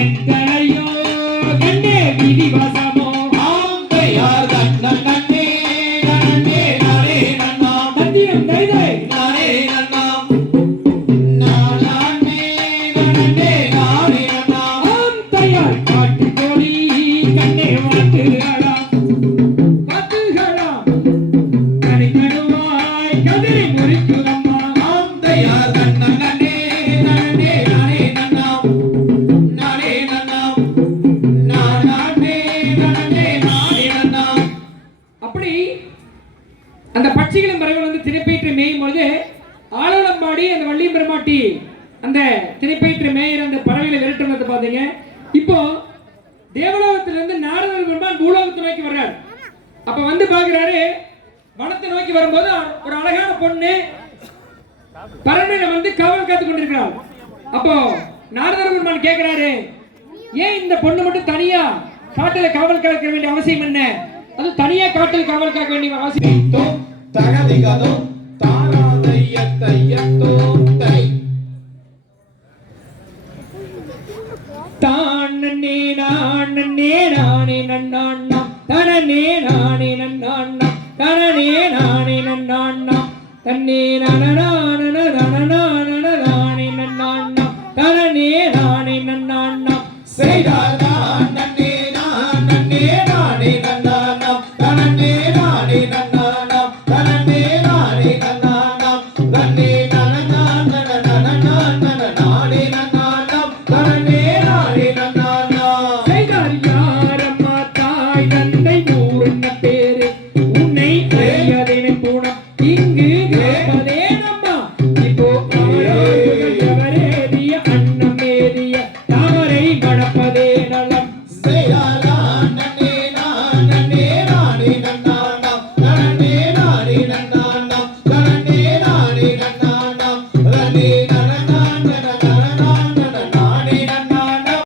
எத்தனையோ கண்ணே விதிவசமோ ஆந்தையார் கண்ணன் நன்னே நன்னே நானே நன்னாம் மந்திரம் கைதை நானே நன்னாம் நானே நன்னே நானே நன்னாம் ஆந்தையார் காட்டு கோழி கண்ணே வாத்துகளாம் வாத்துகளாம் கனிக்கணுவாய் கதிரை முறிக்குதம்மா ஆந்தையார் கண்ணன் நன்னே நன்னே நானே நன்னாம் நானே நன்னாம் நானே நன்னே நானே நன்னாம். அப்படி அந்த பட்சிகளின் பறவை வந்து திணைப்பயிற்று மேயும் பொழுது ஆலோலம்பாடி அந்த வள்ளியம் பெருமாட்டி அந்த திணைப்பயிற்று மேயிற அந்த பறவைகளை விரட்டும் வந்து பாத்தீங்க. இப்போ தேவலோகத்திலிருந்து நாரதர் பெருமான் பூலோகத்தை நோக்கி வர்றார். அப்ப வந்து பாக்குறாரு, வனத்தை நோக்கி வரும்போது ஒரு அழகான பொண்ணு பறவையில வந்து காவல் காத்து கொண்டிருக்கிறாள். அப்போ நாரதர் பெருமான் கேட்கிறாரு, ஏன் இந்த பொண்ணு மட்டும் தனியா காட்டுல காவல் காக்க வேண்டிய அவசியம் என்ன? அது தனியா காட்டில் காவல் காக்க வேண்டிய அவசியம். தோ தகதிகதோ தாராதையத்தையத்தோ தை தானே நானே நானே நன்னாண்ணா தனனே நானே நன்னாண்ணா தனனே நானே நன்னாண்ணா தன்னே நானே